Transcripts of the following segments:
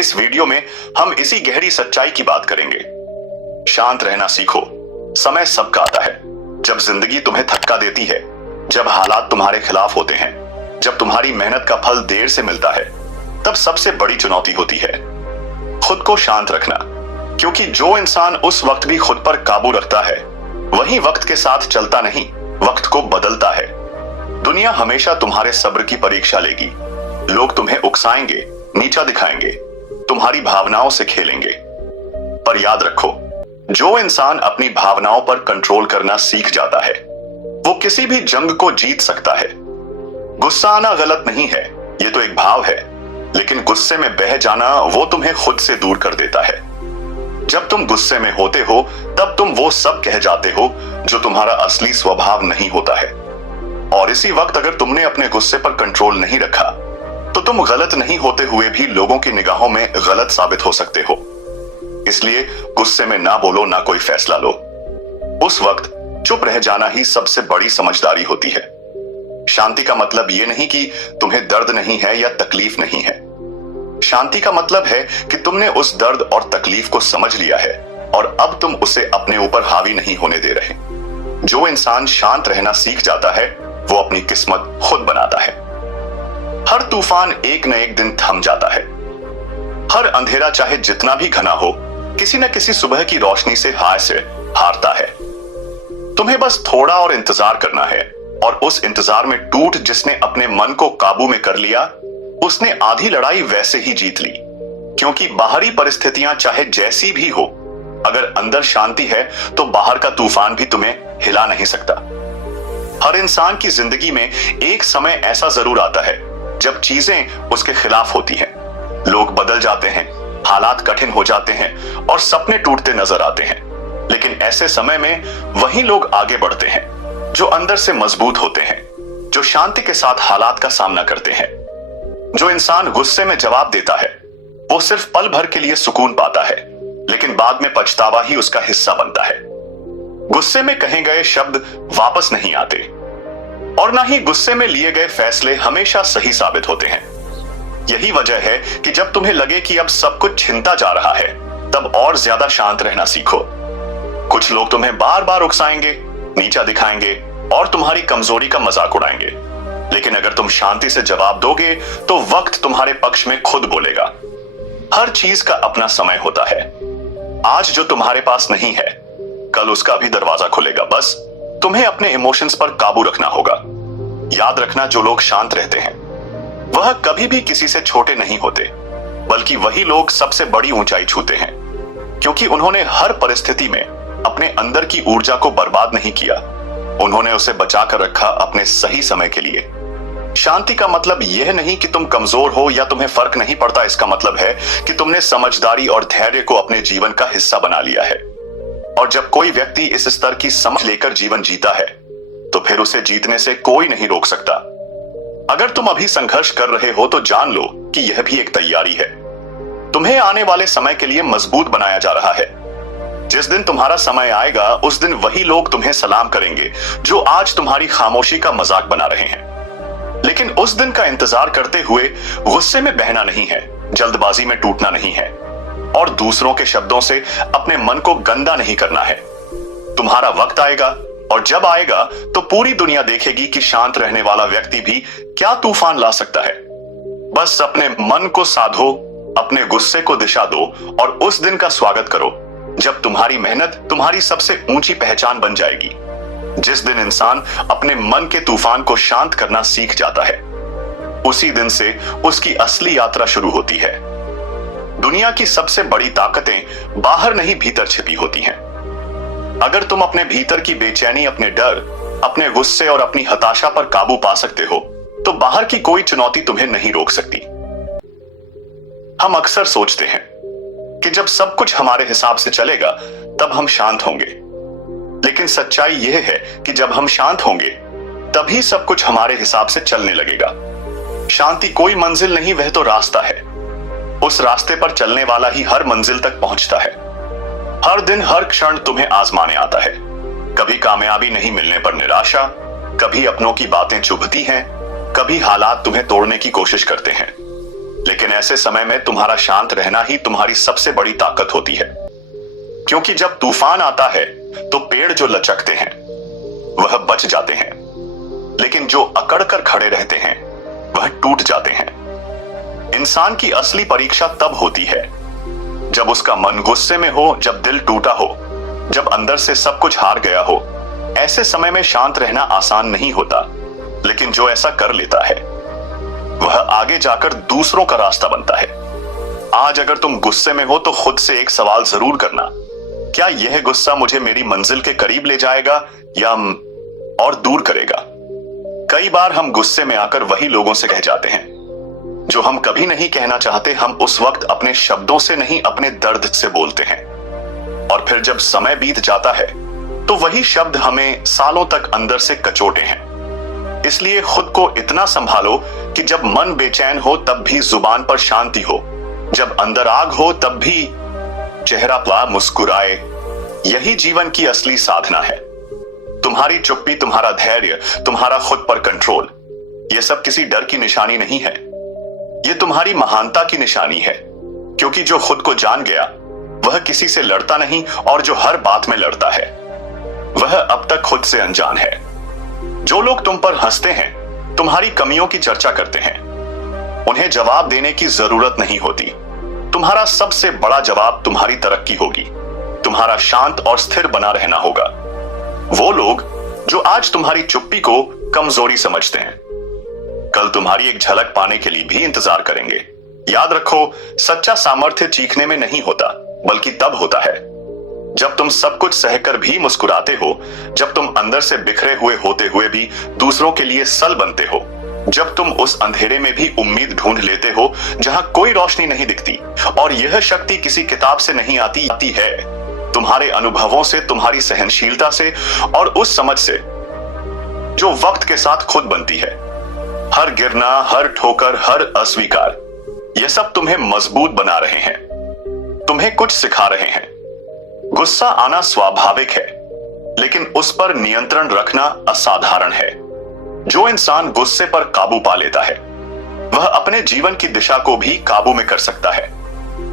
इस वीडियो में हम इसी गहरी सच्चाई की बात करेंगे। शांत रहना सीखो। समय सबका आता है, जब जिंदगी तुम्हें धक्का देती है, जब हालात तुम्हारे खिलाफ होते हैं, जब तुम्हारी मेहनत का फल देर से मिलता है, तब सबसे बड़ी चुनौती होती है खुद को शांत रखना। क्योंकि जो इंसान उस वक्त भी खुद पर काबू रखता है, वही वक्त के साथ चलता नहीं, वक्त को बदलता है। दुनिया हमेशा तुम्हारे सब्र की परीक्षा लेगी। लोग तुम्हें उकसाएंगे, नीचा दिखाएंगे, तुम्हारी भावनाओं से खेलेंगे। पर याद रखो, जो इंसान अपनी भावनाओं पर कंट्रोल करना सीख जाता है, वो किसी भी जंग को जीत सकता है। गुस्सा आना गलत नहीं है, ये तो एक भाव है, लेकिन गुस्से में बह जाना वो तुम्हें खुद से दूर कर देता है। जब तुम गुस्से में होते हो, तब तुम वो सब कह जाते हो जो तुम्हारा असली स्वभाव नहीं होता है। और इसी वक्त अगर तुमने अपने गुस्से पर कंट्रोल नहीं रखा, तो तुम गलत नहीं होते हुए भी लोगों की निगाहों में गलत साबित हो सकते हो। इसलिए गुस्से में ना बोलो, ना कोई फैसला लो। उस वक्त चुप रह जाना ही सबसे बड़ी समझदारी होती है। शांति का मतलब ये नहीं कि तुम्हें दर्द नहीं है या तकलीफ नहीं है। शांति का मतलब है कि तुमने उस दर्द और तकलीफ को समझ लिया है और अब तुम उसे अपने ऊपर हावी नहीं होने दे रहे। जो इंसान शांत रहना सीख जाता है, वो अपनी किस्मत खुद बनाता है। हर तूफान एक न एक दिन थम जाता है। हर अंधेरा चाहे जितना भी घना हो, किसी न किसी सुबह की रोशनी से हारता है। तुम्हें बस थोड़ा और इंतजार करना है, और उस इंतजार में टूट जिसने अपने मन को काबू में कर लिया, उसने आधी लड़ाई वैसे ही जीत ली। क्योंकि बाहरी परिस्थितियां चाहे जैसी भी हो, अगर अंदर शांति है तो बाहर का तूफान भी तुम्हें हिला नहीं सकता। हर इंसान की जिंदगी में एक समय ऐसा जरूर आता है जब चीजें उसके खिलाफ होती हैं। लोग बदल जाते हैं, हालात कठिन हो जाते हैं और सपने टूटते नजर आते हैं। लेकिन ऐसे समय में वही लोग आगे बढ़ते हैं जो अंदर से मजबूत होते हैं, जो शांति के साथ हालात का सामना करते हैं। जो इंसान गुस्से में जवाब देता है, वो सिर्फ पल भर के लिए सुकून पाता है, लेकिन बाद में पछतावा ही उसका हिस्सा बनता है। गुस्से में कहे गए शब्द वापस नहीं आते, और ना ही गुस्से में लिए गए फैसले हमेशा सही साबित होते हैं। यही वजह है कि जब तुम्हें लगे कि अब सब कुछ छिनता जा रहा है, तब और ज्यादा शांत रहना सीखो। कुछ लोग तुम्हें बार बार उकसाएंगे, नीचा दिखाएंगे और तुम्हारी कमजोरी का मजाक उड़ाएंगे। लेकिन अगर तुम शांति से जवाब दोगे, तो वक्त तुम्हारे पक्ष में खुद बोलेगा। हर चीज का अपना समय होता है। आज जो तुम्हारे पास नहीं है, कल उसका भी दरवाजा खुलेगा। बस तुम्हें अपने इमोशंस पर काबू रखना होगा। याद रखना, जो लोग शांत रहते हैं, वह कभी भी किसी से छोटे नहीं होते, बल्कि वही लोग सबसे बड़ी ऊंचाई छूते हैं। क्योंकि उन्होंने हर परिस्थिति में अपने अंदर की ऊर्जा को बर्बाद नहीं किया, उन्होंने उसे बचाकर रखा अपने सही समय के लिए। शांति का मतलब यह नहीं कि तुम कमजोर हो या तुम्हें फर्क नहीं पड़ता। इसका मतलब है कि तुमने समझदारी और धैर्य को अपने जीवन का हिस्सा बना लिया है। और जब कोई व्यक्ति इस स्तर की समझ लेकर जीवन जीता है, तो फिर उसे जीतने से कोई नहीं रोक सकता। अगर तुम अभी संघर्ष कर रहे हो, तो जान लो कि यह भी एक तैयारी है। तुम्हें आने वाले समय के लिए मजबूत बनाया जा रहा है। जिस दिन तुम्हारा समय आएगा, उस दिन वही लोग तुम्हें सलाम करेंगे जो आज तुम्हारी खामोशी का मजाक बना रहे हैं। लेकिन उस दिन का इंतजार करते हुए गुस्से में बहना नहीं है, जल्दबाजी में टूटना नहीं है, और दूसरों के शब्दों से अपने मन को गंदा नहीं करना है। तुम्हारा वक्त आएगा, और जब आएगा तो पूरी दुनिया देखेगी कि शांत रहने वाला व्यक्ति भी क्या तूफान ला सकता है। बस अपने मन को साधो, अपने गुस्से को दिशा दो, और उस दिन का स्वागत करो जब तुम्हारी मेहनत तुम्हारी सबसे ऊंची पहचान बन जाएगी। जिस दिन इंसान अपने मन के तूफान को शांत करना सीख जाता है, उसी दिन से उसकी असली यात्रा शुरू होती है। दुनिया की सबसे बड़ी ताकतें बाहर नहीं, भीतर छिपी होती हैं। अगर तुम अपने भीतर की बेचैनी, अपने डर, अपने गुस्से और अपनी हताशा पर काबू पा सकते हो, तो बाहर की कोई चुनौती तुम्हें नहीं रोक सकती। हम अक्सर सोचते हैं कि जब सब कुछ हमारे हिसाब से चलेगा, तब हम शांत होंगे। लेकिन सच्चाई यह है कि जब हम शांत होंगे, तभी सब कुछ हमारे हिसाब से चलने लगेगा। शांति कोई मंजिल नहीं, वह तो रास्ता है। उस रास्ते पर चलने वाला ही हर मंजिल तक पहुंचता है। हर दिन, हर क्षण तुम्हें आजमाने आता है। कभी कामयाबी नहीं मिलने पर निराशा, कभी अपनों की बातें चुभती हैं, कभी हालात तुम्हें तोड़ने की कोशिश करते हैं। लेकिन ऐसे समय में तुम्हारा शांत रहना ही तुम्हारी सबसे बड़ी ताकत होती है, क्योंकि जब तूफान आता है तो पेड़ जो लचकते हैं वह बच जाते हैं, लेकिन जो अकड़ कर खड़े रहते हैं वह टूट जाते हैं। इंसान की असली परीक्षा तब होती है जब उसका मन गुस्से में हो, जब दिल टूटा हो, जब अंदर से सब कुछ हार गया हो। ऐसे समय में शांत रहना आसान नहीं होता, लेकिन जो ऐसा कर लेता है वह आगे जाकर दूसरों का रास्ता बनता है। आज अगर तुम गुस्से में हो तो खुद से एक सवाल जरूर करना, क्या यह गुस्सा मुझे मेरी मंजिल के करीब ले जाएगा या और दूर करेगा? कई बार हम गुस्से में आकर वही लोगों से कह जाते हैं जो हम कभी नहीं कहना चाहते। हम उस वक्त अपने शब्दों से नहीं, अपने दर्द से बोलते हैं, और फिर जब समय बीत जाता है तो वही शब्द हमें सालों तक अंदर से कचोटे हैं। इसलिए खुद को इतना संभालो कि जब मन बेचैन हो तब भी जुबान पर शांति हो, जब अंदर आग हो तब भी चेहरा पर मुस्कुराए। यही जीवन की असली साधना है। तुम्हारी चुप्पी, तुम्हारा धैर्य, तुम्हारा खुद पर कंट्रोल, यह सब किसी डर की निशानी नहीं है, यह तुम्हारी महानता की निशानी है। क्योंकि जो खुद को जान गया वह किसी से लड़ता नहीं, और जो हर बात में लड़ता है वह अब तक खुद से अनजान है। जो लोग तुम पर हंसते हैं, तुम्हारी कमियों की चर्चा करते हैं, उन्हें जवाब देने की जरूरत नहीं होती। तुम्हारा सबसे बड़ा जवाब तुम्हारी तरक्की होगी, तुम्हारा शांत और स्थिर बना रहना होगा। वो लोग जो आज तुम्हारी चुप्पी को कमजोरी समझते हैं, कल तुम्हारी एक झलक पाने के लिए भी इंतजार करेंगे। याद रखो, सच्चा सामर्थ्य चीखने में नहीं होता, बल्कि तब होता है जब तुम सब कुछ सहकर भी मुस्कुराते हो, जब तुम अंदर से बिखरे हुए होते हुए भी दूसरों के लिए सल बनते हो, जब तुम उस अंधेरे में भी उम्मीद ढूंढ लेते हो जहां कोई रोशनी नहीं दिखती। और यह शक्ति किसी किताब से नहीं आती है, तुम्हारे अनुभवों से, तुम्हारी सहनशीलता से और उस समझ से जो वक्त के साथ खुद बनती है। हर गिरना, हर ठोकर, हर अस्वीकार, यह सब तुम्हें मजबूत बना रहे हैं, तुम्हें कुछ सिखा रहे हैं। गुस्सा आना स्वाभाविक है, लेकिन उस पर नियंत्रण रखना असाधारण है। जो इंसान गुस्से पर काबू पा लेता है वह अपने जीवन की दिशा को भी काबू में कर सकता है,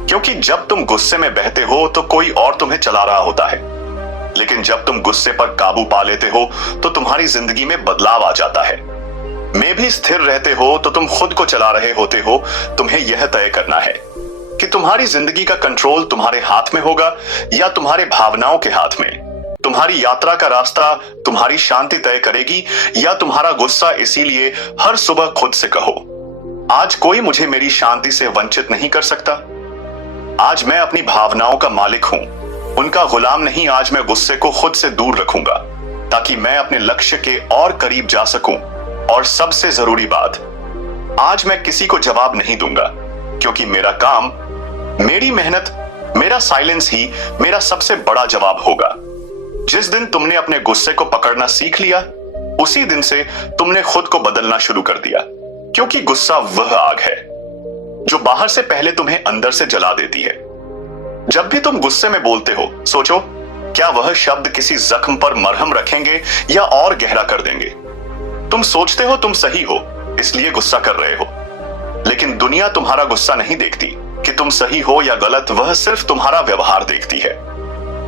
क्योंकि जब तुम गुस्से में बहते हो तो कोई और तुम्हें चला रहा होता है, लेकिन जब तुम गुस्से पर काबू पा लेते हो तो तुम्हारी जिंदगी में बदलाव आ जाता है। में भी स्थिर रहते हो तो तुम खुद को चला रहे होते हो। तुम्हें यह तय करना है कि तुम्हारी जिंदगी का कंट्रोल तुम्हारे हाथ में होगा या तुम्हारे भावनाओं के हाथ में। तुम्हारी यात्रा का रास्ता तुम्हारी शांति तय करेगी या तुम्हारा गुस्सा। इसीलिए हर सुबह खुद से कहो, आज कोई मुझे मेरी शांति से वंचित नहीं कर सकता। आज मैं अपनी भावनाओं का मालिक हूं, उनका गुलाम नहीं। आज मैं गुस्से को खुद से दूर रखूंगा ताकि मैं अपने लक्ष्य के और करीब जा सकूं। और सबसे जरूरी बात, आज मैं किसी को जवाब नहीं दूंगा, क्योंकि मेरा काम, मेरी मेहनत, मेरा साइलेंस ही मेरा सबसे बड़ा जवाब होगा। जिस दिन तुमने अपने गुस्से को पकड़ना सीख लिया, उसी दिन से तुमने खुद को बदलना शुरू कर दिया, क्योंकि गुस्सा वह आग है जो बाहर से पहले तुम्हें अंदर से जला देती है। जब भी तुम गुस्से में बोलते हो, सोचो क्या वह शब्द किसी जख्म पर मरहम रखेंगे या और गहरा कर देंगे। तुम सोचते हो तुम सही हो, इसलिए गुस्सा कर रहे हो, लेकिन दुनिया तुम्हारा गुस्सा नहीं देखती कि तुम सही हो या गलत। वह सिर्फ तुम्हारा व्यवहार देखती है,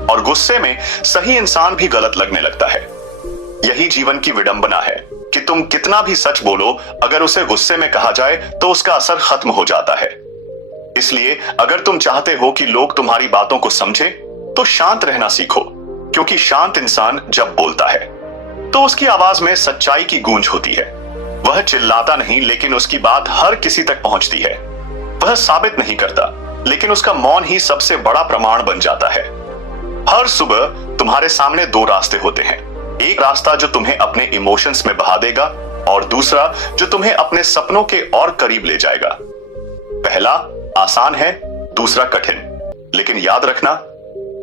और गुस्से में सही इंसान भी गलत लगने लगता है। यही जीवन की विडंबना है कि तुम कितना भी सच बोलो, अगर उसे गुस्से में कहा जाए तो उसका असर खत्म हो जाता है। इसलिए अगर तुम चाहते हो कि लोग तुम्हारी बातों को समझे तो शांत रहना सीखो, क्योंकि शांत इंसान जब बोलता है तो उसकी आवाज में सच्चाई की गूंज होती है। वह चिल्लाता नहीं, लेकिन उसकी बात हर किसी तक पहुंचती है। वह साबित नहीं करता, लेकिन उसका मौन ही सबसे बड़ा प्रमाण बन जाता है। हर सुबह तुम्हारे सामने दो रास्ते होते हैं, एक रास्ता जो तुम्हें अपने इमोशंस में बहा देगा और दूसरा जो तुम्हें अपने सपनों के और करीब ले जाएगा। पहला आसान है, दूसरा कठिन, लेकिन याद रखना,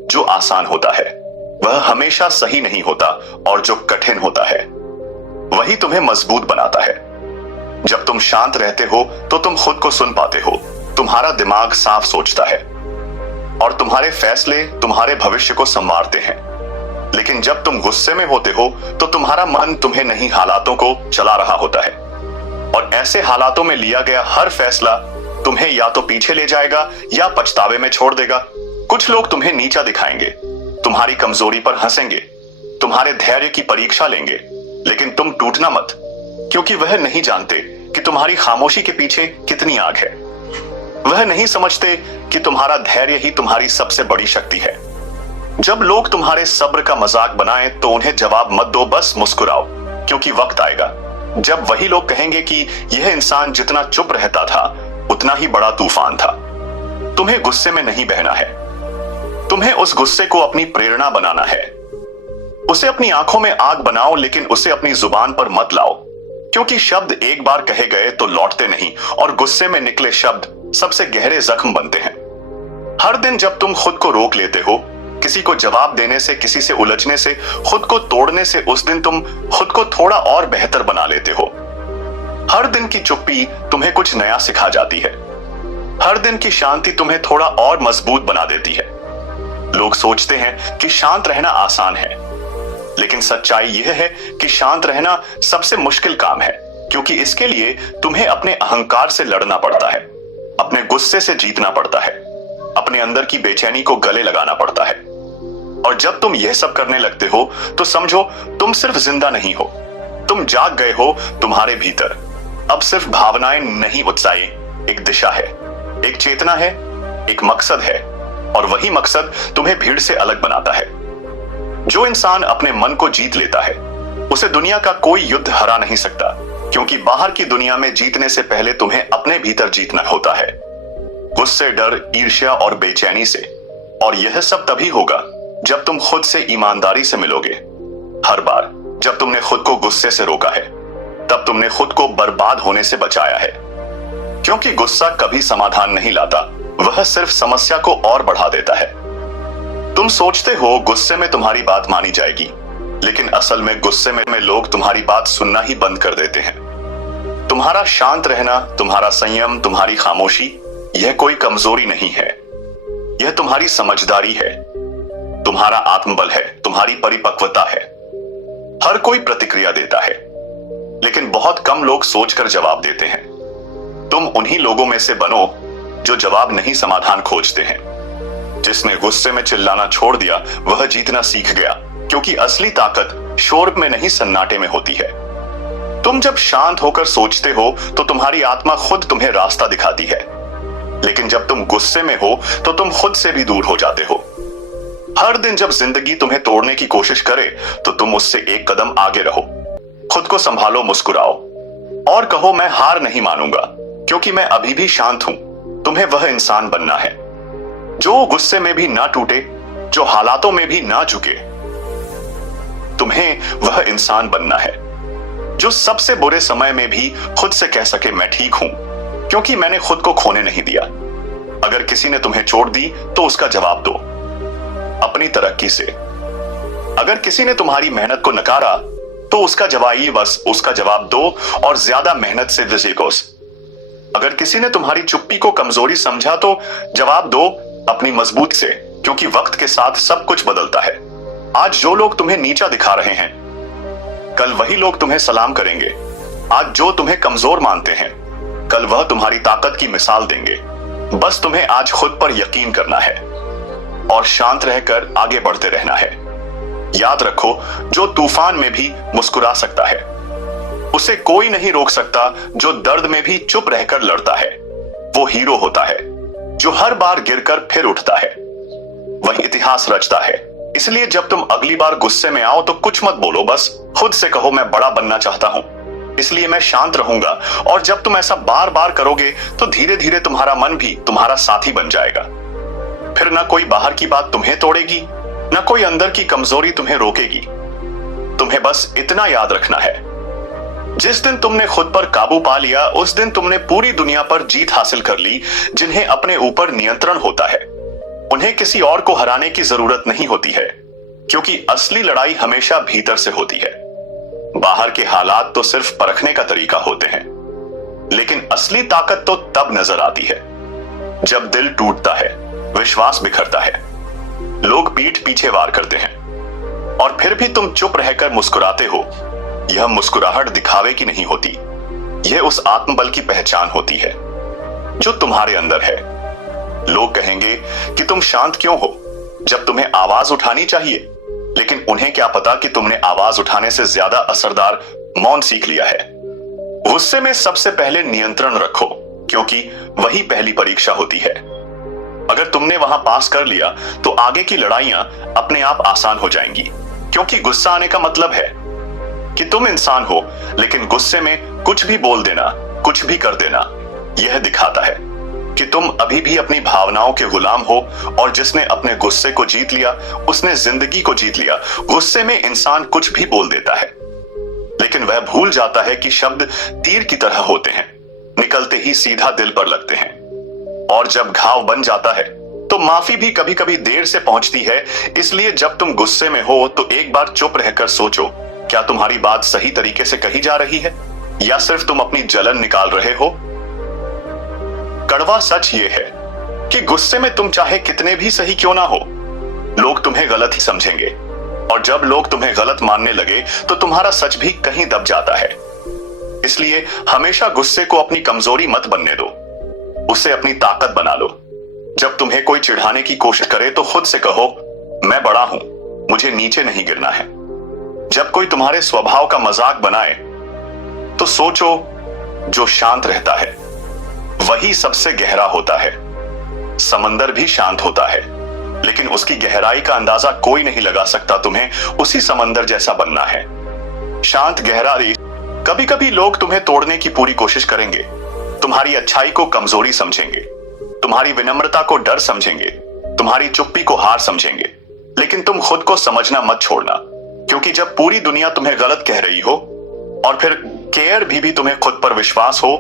जो आसान होता है वह हमेशा सही नहीं होता, और जो कठिन होता है वही तुम्हें मजबूत बनाता है। जब तुम शांत रहते हो तो तुम खुद को सुन पाते हो, तुम्हारा दिमाग साफ सोचता है और तुम्हारे फैसले तुम्हारे भविष्य को संवारते हैं। लेकिन जब तुम गुस्से में होते हो तो तुम्हारा मन तुम्हें नहीं, हालातों को चला रहा होता है, और ऐसे हालातों में लिया गया हर फैसला तुम्हें या तो पीछे ले जाएगा या पछतावे में छोड़ देगा। कुछ लोग तुम्हें नीचा दिखाएंगे, तुम्हारी कमजोरी पर हंसेंगे, तुम्हारे धैर्य की परीक्षा लेंगे, लेकिन तुम टूटना मत, क्योंकि वह नहीं जानते कि तुम्हारी खामोशी के पीछे कितनी आग है। वह नहीं समझते कि तुम्हारा धैर्य ही तुम्हारी सबसे बड़ी शक्ति है। जब लोग तुम्हारे सब्र का मजाक बनाएं तो उन्हें जवाब मत दो, बस मुस्कुराओ, क्योंकि वक्त आएगा जब वही लोग कहेंगे कि यह इंसान जितना चुप रहता था उतना ही बड़ा तूफान था। तुम्हें गुस्से में नहीं बहना है, तुम्हें उस गुस्से को अपनी प्रेरणा बनाना है। उसे अपनी आंखों में आग बनाओ, लेकिन उसे अपनी जुबान पर मत लाओ, क्योंकि शब्द एक बार कहे गए तो लौटते नहीं, और गुस्से में निकले शब्द सबसे गहरे जख्म बनते हैं। हर दिन जब तुम खुद को रोक लेते हो, किसी को जवाब देने से, किसी से उलझने से, खुद को तोड़ने से, उस दिन तुम खुद को थोड़ा और बेहतर बना लेते हो। हर दिन की चुप्पी तुम्हें कुछ नया सिखा जाती है। हर दिन की शांति तुम्हें थोड़ा और मजबूत बना देती है। लोग सोचते हैं कि शांत रहना आसान है, लेकिन सच्चाई यह है कि शांत रहना सबसे मुश्किल काम है, क्योंकि इसके लिए तुम्हें अपने अहंकार से लड़ना पड़ता है, अपने गुस्से से जीतना पड़ता है, अपने अंदर की बेचैनी को गले लगाना पड़ता है। और जब तुम यह सब करने लगते हो तो समझो तुम सिर्फ जिंदा नहीं हो, तुम जाग गए हो। तुम्हारे भीतर अब सिर्फ भावनाएं नहीं, उत्साह एक दिशा है, एक चेतना है, एक मकसद है, और वही मकसद तुम्हें भीड़ से अलग बनाता है। जो इंसान अपने मन को जीत लेता है उसे दुनिया का कोई युद्ध हरा नहीं सकता, क्योंकि बाहर की दुनिया में जीतने से पहले तुम्हें अपने भीतर जीतना होता है, गुस्से, डर, ईर्ष्या और बेचैनी से। और यह सब तभी होगा जब तुम खुद से ईमानदारी से मिलोगे। हर बार जब तुमने खुद को गुस्से से रोका है, तब तुमने खुद को बर्बाद होने से बचाया है, क्योंकि गुस्सा कभी समाधान नहीं लाता, वह सिर्फ समस्या को और बढ़ा देता है। तुम सोचते हो गुस्से में तुम्हारी बात मानी जाएगी, लेकिन असल में गुस्से में लोग तुम्हारी बात सुनना ही बंद कर देते हैं। तुम्हारा शांत रहना, तुम्हारा संयम, तुम्हारी खामोशी, यह कोई कमजोरी नहीं है, यह तुम्हारी समझदारी है, तुम्हारा आत्मबल है, तुम्हारी परिपक्वता है। हर कोई प्रतिक्रिया देता है, लेकिन बहुत कम लोग सोचकर जवाब देते हैं। तुम उन्हीं लोगों में से बनो जो जवाब नहीं, समाधान खोजते हैं। जिसने गुस्से में चिल्लाना छोड़ दिया वह जीतना सीख गया, क्योंकि असली ताकत शोर में नहीं, सन्नाटे में होती है। तुम जब शांत होकर सोचते हो तो तुम्हारी आत्मा खुद तुम्हें रास्ता दिखाती है, लेकिन जब तुम गुस्से में हो तो तुम खुद से भी दूर हो जाते हो। हर दिन जब जिंदगी तुम्हें तोड़ने की कोशिश करे तो तुम उससे एक कदम आगे रहो। खुद को संभालो, मुस्कुराओ और कहो, मैं हार नहीं मानूंगा, क्योंकि मैं अभी भी शांत हूं। तुम्हें वह इंसान बनना है जो गुस्से में भी ना टूटे, जो हालातों में भी ना झुके। तुम्हें वह इंसान बनना है जो सबसे बुरे समय में भी खुद से कह सके, मैं ठीक हूं, क्योंकि मैंने खुद को खोने नहीं दिया। अगर किसी ने तुम्हें चोट दी तो उसका जवाब दो अपनी तरक्की से। अगर किसी ने तुम्हारी मेहनत को नकारा तो उसका जवाब दो और ज्यादा मेहनत से विजेकोस। अगर किसी ने तुम्हारी चुप्पी को कमजोरी समझा तो जवाब दो अपनी मजबूत से, क्योंकि वक्त के साथ सब कुछ बदलता है। आज जो लोग तुम्हें नीचा दिखा रहे हैं, कल वही लोग तुम्हें सलाम करेंगे। आज जो तुम्हें कमजोर मानते हैं, कल वह तुम्हारी ताकत की मिसाल देंगे। बस तुम्हें आज खुद पर यकीन करना है और शांत रहकर आगे बढ़ते रहना है। याद रखो, जो तूफान में भी मुस्कुरा सकता है उसे कोई नहीं रोक सकता। जो दर्द में भी चुप रहकर लड़ता है वो हीरो होता है। जो हर बार गिरकर फिर उठता है वही इतिहास रचता है। इसलिए जब तुम अगली बार गुस्से में आओ तो कुछ मत बोलो, बस खुद से कहो, मैं बड़ा बनना चाहता हूं, इसलिए मैं शांत रहूंगा। और जब तुम ऐसा बार बार करोगे तो धीरे धीरे तुम्हारा मन भी तुम्हारा साथी बन जाएगा। फिर ना कोई बाहर की बात तुम्हें तोड़ेगी, ना कोई अंदर की कमजोरी तुम्हें रोकेगी। तुम्हें बस इतना याद रखना है, जिस दिन तुमने खुद पर काबू पा लिया उस दिन तुमने पूरी दुनिया पर जीत हासिल कर ली। जिन्हें अपने ऊपर नियंत्रण होता है उन्हें किसी और को हराने की जरूरत नहीं होती है, क्योंकि असली लड़ाई हमेशा भीतर से होती है। बाहर के हालात तो सिर्फ परखने का तरीका होते हैं, लेकिन असली ताकत तो तब नजर आती है जब दिल टूटता है, विश्वास बिखरता है, लोग पीठ पीछे वार करते हैं और फिर भी तुम चुप रहकर मुस्कुराते हो। यह मुस्कुराहट दिखावे की नहीं होती, यह उस आत्मबल की पहचान होती है जो तुम्हारे अंदर है। लोग कहेंगे कि तुम शांत क्यों हो जब तुम्हें आवाज उठानी चाहिए, लेकिन उन्हें क्या पता कि तुमने आवाज उठाने से ज्यादा असरदार मौन सीख लिया है। गुस्से में सबसे पहले नियंत्रण रखो, क्योंकि वही पहली परीक्षा होती है। अगर तुमने वहां पास कर लिया तो आगे की लड़ाइयां अपने आप आसान हो जाएंगी, क्योंकि गुस्सा आने का मतलब है कि तुम इंसान हो, लेकिन गुस्से में कुछ भी बोल देना, कुछ भी कर देना, यह दिखाता है कि तुम अभी भी अपनी भावनाओं के गुलाम हो। और जिसने अपने गुस्से को जीत लिया, उसने जिंदगी को जीत लिया। गुस्से में इंसान कुछ भी बोल देता है, लेकिन वह भूल जाता है कि शब्द तीर की तरह होते हैं, निकलते ही सीधा दिल पर लगते हैं। और जब घाव बन जाता है तो माफी भी कभी कभी देर से पहुंचती है। इसलिए जब तुम गुस्से में हो तो एक बार चुप रहकर सोचो, क्या तुम्हारी बात सही तरीके से कही जा रही है या सिर्फ तुम अपनी जलन निकाल रहे हो। कड़वा सच ये है कि गुस्से में तुम चाहे कितने भी सही क्यों ना हो, लोग तुम्हें गलत ही समझेंगे। और जब लोग तुम्हें गलत मानने लगे तो तुम्हारा सच भी कहीं दब जाता है। इसलिए हमेशा गुस्से को अपनी कमजोरी मत बनने दो, उसे अपनी ताकत बना लो। जब तुम्हें कोई चिढ़ाने की कोशिश करे तो खुद से कहो, मैं बड़ा हूं, मुझे नीचे नहीं गिरना है। जब कोई तुम्हारे स्वभाव का मजाक बनाए तो सोचो, जो शांत रहता है वही सबसे गहरा होता है। समंदर भी शांत होता है, लेकिन उसकी गहराई का अंदाजा कोई नहीं लगा सकता। तुम्हें उसी समंदर जैसा बनना है, शांत गहरा। कभी कभी लोग तुम्हें तोड़ने की पूरी कोशिश करेंगे, तुम्हारी अच्छाई को कमजोरी समझेंगे, तुम्हारी विनम्रता को डर समझेंगे, तुम्हारी चुप्पी को हार समझेंगे। लेकिन तुम खुद को समझना मत छोड़ना, क्योंकि जब पूरी दुनिया तुम्हें गलत कह रही हो और फिर केयर भी तुम्हें खुद पर विश्वास हो,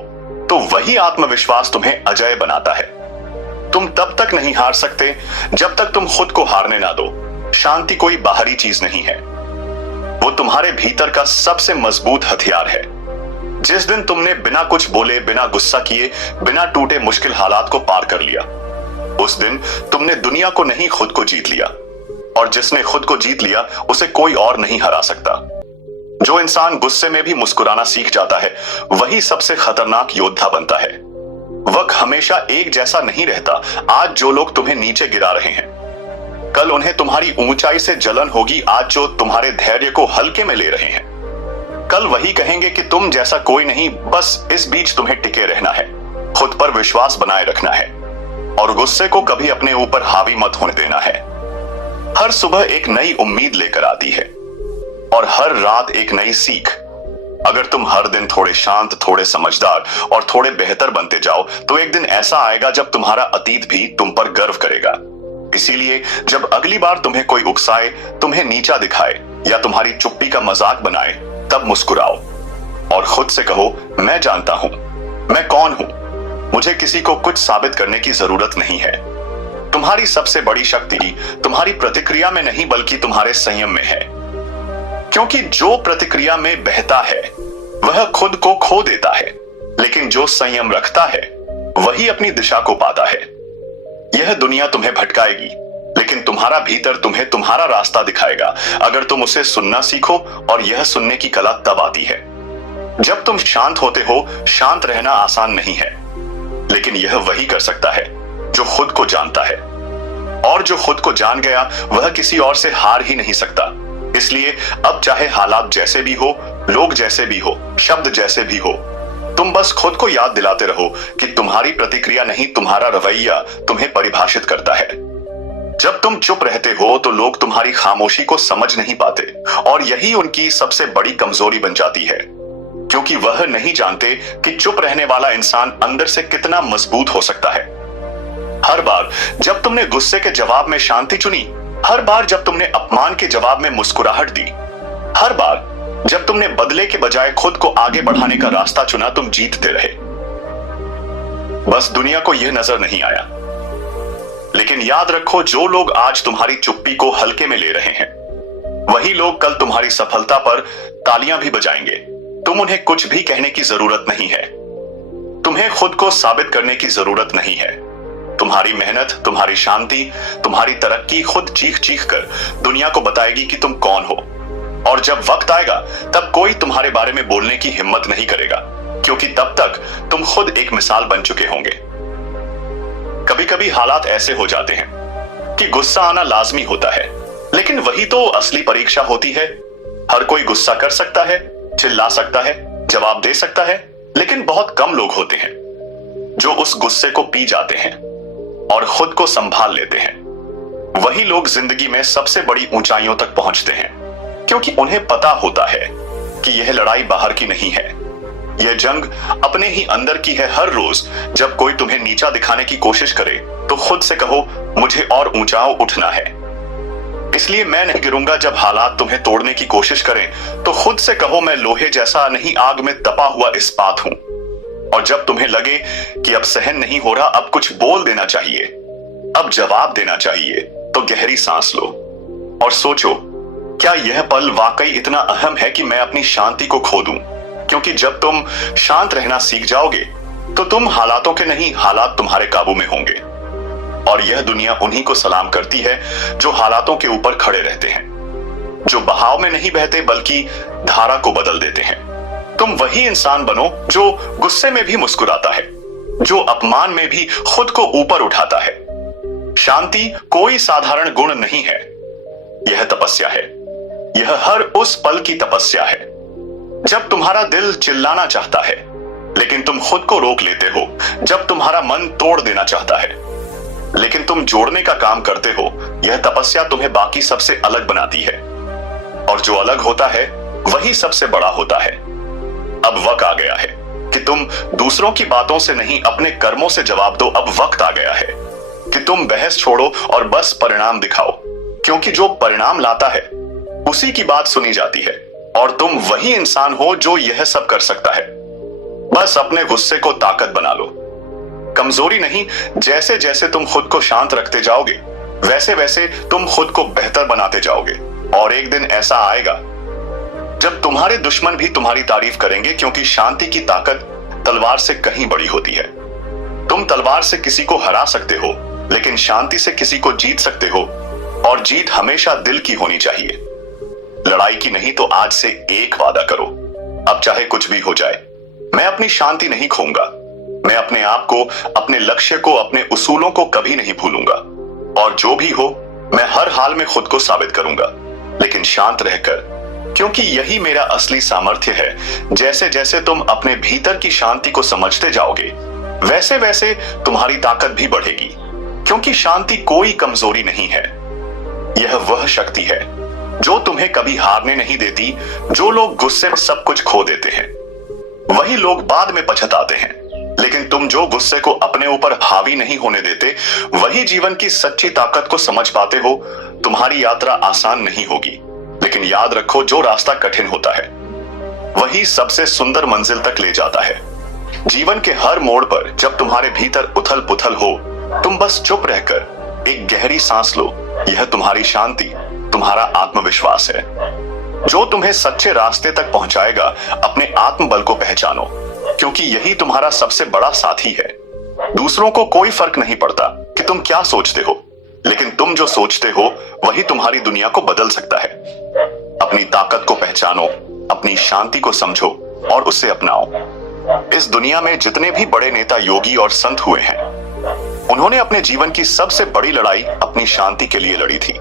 तो वही आत्मविश्वास तुम्हें अजय बनाता है। तुम तब तक नहीं हार सकते जब तक तुम खुद को हारने ना दो। शांति कोई बाहरी चीज नहीं है, वो तुम्हारे भीतर का सबसे मजबूत हथियार है। जिस दिन तुमने बिना कुछ बोले, बिना गुस्सा किए, बिना टूटे मुश्किल हालात को पार कर लिया, उस दिन तुमने दुनिया को नहीं खुद को जीत लिया। और जिसने खुद को जीत लिया उसे कोई और नहीं हरा सकता। जो इंसान गुस्से में भी मुस्कुराना सीख जाता है वही सबसे खतरनाक योद्धा बनता है। वक्त हमेशा एक जैसा नहीं रहता। आज जो लोग तुम्हें नीचे गिरा रहे हैं, कल उन्हें तुम्हारी ऊंचाई से जलन होगी। आज जो तुम्हारे धैर्य को हल्के में ले रहे हैं, कल वही कहेंगे कि तुम जैसा कोई नहीं। बस इस बीच तुम्हें टिके रहना है, खुद पर विश्वास बनाए रखना है और गुस्से को कभी अपने ऊपर हावी मत होने देना है। हर सुबह एक नई उम्मीद लेकर आती है और हर रात एक नई सीख। अगर तुम हर दिन थोड़े शांत, थोड़े समझदार और थोड़े बेहतर बनते जाओ तो एक दिन ऐसा आएगा जब तुम्हारा अतीत भी तुम पर गर्व करेगा। इसीलिए जब अगली बार तुम्हें कोई उकसाए, तुम्हें नीचा दिखाए या तुम्हारी चुप्पी का मजाक बनाए, तब मुस्कुराओ और खुद से कहो, मैं जानता हूं मैं कौन हूं, मुझे किसी को कुछ साबित करने की जरूरत नहीं है। तुम्हारी सबसे बड़ी शक्ति तुम्हारी प्रतिक्रिया में नहीं बल्कि तुम्हारे संयम में है, क्योंकि जो प्रतिक्रिया में बहता है वह खुद को खो देता है, लेकिन जो संयम रखता है वही अपनी दिशा को पाता है। यह दुनिया तुम्हें भटकाएगी, लेकिन तुम्हारा भीतर तुम्हें तुम्हारा रास्ता दिखाएगा अगर तुम उसे सुनना सीखो। और यह सुनने की कला तब आती है जब तुम शांत होते हो। शांत रहना आसान नहीं है, लेकिन यह वही कर सकता है जो खुद को जानता है, और जो खुद को जान गया वह किसी और से हार ही नहीं सकता। इसलिए अब चाहे हालात जैसे भी हो, लोग जैसे भी हो, शब्द जैसे भी हो, तुम बस खुद को याद दिलाते रहो कि तुम्हारी प्रतिक्रिया नहीं, तुम्हारा रवैया तुम्हें परिभाषित करता है। जब तुम चुप रहते हो तो लोग तुम्हारी खामोशी को समझ नहीं पाते, और यही उनकी सबसे बड़ी कमजोरी बन जाती है, क्योंकि वह नहीं जानते कि चुप रहने वाला इंसान अंदर से कितना मजबूत हो सकता है। हर बार जब तुमने गुस्से के जवाब में शांति चुनी, हर बार जब तुमने अपमान के जवाब में मुस्कुराहट दी, हर बार जब तुमने बदले के बजाय खुद को आगे बढ़ाने का रास्ता चुना, तुम जीतते रहे। बस दुनिया को यह नजर नहीं आया। लेकिन याद रखो, जो लोग आज तुम्हारी चुप्पी को हल्के में ले रहे हैं, वही लोग कल तुम्हारी सफलता पर तालियां भी बजाएंगे। तुम उन्हें कुछ भी कहने की जरूरत नहीं है, तुम्हें खुद को साबित करने की जरूरत नहीं है। तुम्हारी मेहनत, तुम्हारी शांति, तुम्हारी तरक्की खुद चीख चीख कर दुनिया को बताएगी कि तुम कौन हो। और जब वक्त आएगा तब कोई तुम्हारे बारे में बोलने की हिम्मत नहीं करेगा, क्योंकि तब तक तुम खुद एक मिसाल बन चुके होंगे। कभी कभी हालात ऐसे हो जाते हैं कि गुस्सा आना लाजमी होता है, लेकिन वही तो असली परीक्षा होती है। हर कोई गुस्सा कर सकता है, चिल्ला सकता है, जवाब दे सकता है, लेकिन बहुत कम लोग होते हैं जो उस गुस्से को पी जाते हैं और खुद को संभाल लेते हैं। वही लोग जिंदगी में सबसे बड़ी ऊंचाइयों तक पहुंचते हैं, क्योंकि उन्हें पता होता है कि यह लड़ाई बाहर की नहीं है, यह जंग अपने ही अंदर की है। हर रोज जब कोई तुम्हें नीचा दिखाने की कोशिश करे तो खुद से कहो, मुझे और ऊंचा उठना है, इसलिए मैं नहीं गिरूंगा। जब हालात तुम्हें तोड़ने की कोशिश करें तो खुद से कहो, मैं लोहे जैसा नहीं, आग में तपा हुआ इस्पात हूं। और जब तुम्हें लगे कि अब सहन नहीं हो रहा, अब कुछ बोल देना चाहिए, अब जवाब देना चाहिए, तो गहरी सांस लो और सोचो, क्या यह पल वाकई इतना अहम है कि मैं अपनी शांति को खो दूं? क्योंकि जब तुम शांत रहना सीख जाओगे तो तुम हालातों के नहीं, हालात तुम्हारे काबू में होंगे। और यह दुनिया उन्हीं को सलाम करती है जो हालातों के ऊपर खड़े रहते हैं, जो बहाव में नहीं बहते बल्कि धारा को बदल देते हैं। तुम वही इंसान बनो जो गुस्से में भी मुस्कुराता है, जो अपमान में भी खुद को ऊपर उठाता है। शांति कोई साधारण गुण नहीं है, यह तपस्या है। यह हर उस पल की तपस्या है जब तुम्हारा दिल चिल्लाना चाहता है लेकिन तुम खुद को रोक लेते हो, जब तुम्हारा मन तोड़ देना चाहता है लेकिन तुम जोड़ने का काम करते हो। यह तपस्या तुम्हें बाकी सबसे अलग बनाती है, और जो अलग होता है वही सबसे बड़ा होता है। अब वक्त आ गया है कि तुम दूसरों की बातों से नहीं, अपने कर्मों से जवाब दो। अब वक्त आ गया है कि तुम बहस छोड़ो और बस परिणाम दिखाओ, क्योंकि जो परिणाम लाता है उसी की बात सुनी जाती है। और तुम वही इंसान हो जो यह सब कर सकता है। बस अपने गुस्से को ताकत बना लो, कमजोरी नहीं। जैसे जैसे तुम खुद को शांत रखते जाओगे वैसे वैसे तुम खुद को बेहतर बनाते जाओगे। और एक दिन ऐसा आएगा जब तुम्हारे दुश्मन भी तुम्हारी तारीफ करेंगे, क्योंकि शांति की ताकत तलवार से कहीं बड़ी होती है। तुम तलवार से किसी को हरा सकते हो, लेकिन शांति से किसी को जीत सकते हो, और जीत हमेशा दिल की होनी चाहिए, लड़ाई की नहीं। तो आज से एक वादा करो, अब चाहे कुछ भी हो जाए, मैं अपनी शांति नहीं खोऊंगा। मैं अपने आप को, अपने लक्ष्य को, अपने उसूलों को कभी नहीं भूलूंगा। और जो भी हो, मैं हर हाल में खुद को साबित करूंगा, लेकिन शांत रहकर, क्योंकि यही मेरा असली सामर्थ्य है। जैसे जैसे तुम अपने भीतर की शांति को समझते जाओगे वैसे वैसे तुम्हारी ताकत भी बढ़ेगी, क्योंकि शांति कोई कमजोरी नहीं है। यह वह शक्ति है जो तुम्हें कभी हारने नहीं देती। जो लोग गुस्से में सब कुछ खो देते हैं वही लोग बाद में पछताते हैं, लेकिन तुम जो गुस्से को अपने ऊपर हावी नहीं होने देते वही जीवन की सच्ची ताकत को समझ पाते हो। तुम्हारी यात्रा आसान नहीं होगी, लेकिन याद रखो, जो रास्ता कठिन होता है वही सबसे सुंदर मंजिल तक ले जाता है। जीवन के हर मोड़ पर जब तुम्हारे भीतर उथल पुथल हो, तुम बस चुप रहकर एक गहरी सांस लो। यह तुम्हारी शांति, तुम्हारा आत्मविश्वास है जो तुम्हें सच्चे रास्ते तक पहुंचाएगा। अपने आत्मबल को पहचानो, क्योंकि यही तुम्हारा सबसे बड़ा साथी है। दूसरों को कोई फर्क नहीं पड़ता कि तुम क्या सोचते हो, लेकिन तुम जो सोचते हो वही तुम्हारी दुनिया को बदल सकता है। अपनी ताकत को पहचानो, अपनी शांति को समझो और उसे अपनाओ। इस दुनिया में जितने भी बड़े नेता, योगी और संत हुए हैं, उन्होंने अपने जीवन की सबसे बड़ी लड़ाई अपनी शांति के लिए लड़ी थी।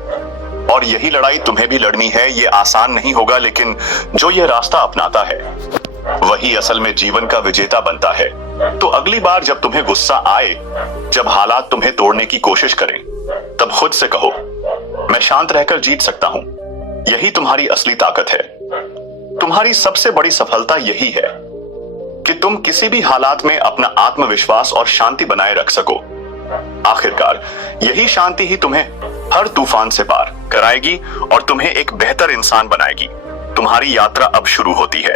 और यही लड़ाई तुम्हें भी लड़नी है। ये आसान नहीं होगा, लेकिन जो ये रास्ता अपनाता है वही असल में जीवन का विजेता बनता है। तो अगली बार जब तुम्हें गुस्सा आए, जब हालात तुम्हें तोड़ने की कोशिश करें, तब खुद से कहो, मैं शांत रहकर जीत सकता हूं। यही तुम्हारी असली ताकत है। तुम्हारी सबसे बड़ी सफलता यही है कि तुम किसी भी हालात में अपना आत्मविश्वास और शांति बनाए रख सको। आखिरकार यही शांति ही तुम्हें हर तूफान से पार कराएगी और तुम्हें एक बेहतर इंसान बनाएगी। तुम्हारी यात्रा अब शुरू होती है।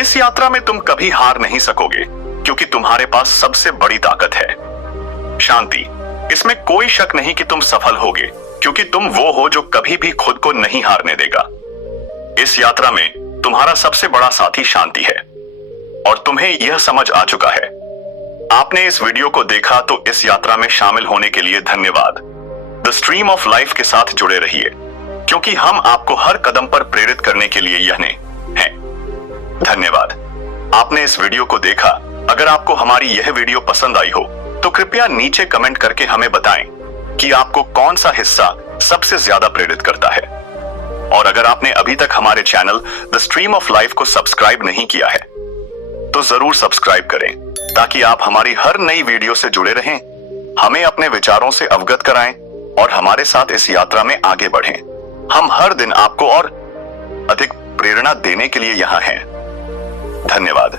इस यात्रा में तुम कभी हार नहीं सकोगे, क्योंकि तुम्हारे पास सबसे बड़ी ताकत है, शांति। इसमें कोई शक नहीं कि तुम सफल होगे, क्योंकि तुम वो हो जो कभी भी खुद को नहीं हारने देगा। इस यात्रा में तुम्हारा सबसे बड़ा साथी शांति है, और तुम्हें यह समझ आ चुका है। आपने इस वीडियो को देखा, तो इस यात्रा में शामिल होने के लिए धन्यवाद। द स्ट्रीम ऑफ लाइफ के साथ जुड़े रहिए, क्योंकि हम आपको हर कदम पर प्रेरित करने के लिए यह हैं। धन्यवाद। आपने इस वीडियो को देखा। अगर आपको हमारी यह वीडियो पसंद आई हो तो कृपया नीचे कमेंट करके हमें बताएं कि आपको कौन सा हिस्सा सबसे ज्यादा प्रेरित करता है। और अगर आपने अभी तक हमारे channel the stream of life को सब्सक्राइब नहीं किया है तो जरूर सब्सक्राइब करें ताकि आप हमारी हर नई वीडियो से जुड़े रहें, हमें अपने विचारों से अवगत कराएं और हमारे साथ इस यात्रा में आगे बढ़ें। हम हर दिन आपको और अधिक प्रेरणा देने के लिए यहां हैं। धन्यवाद।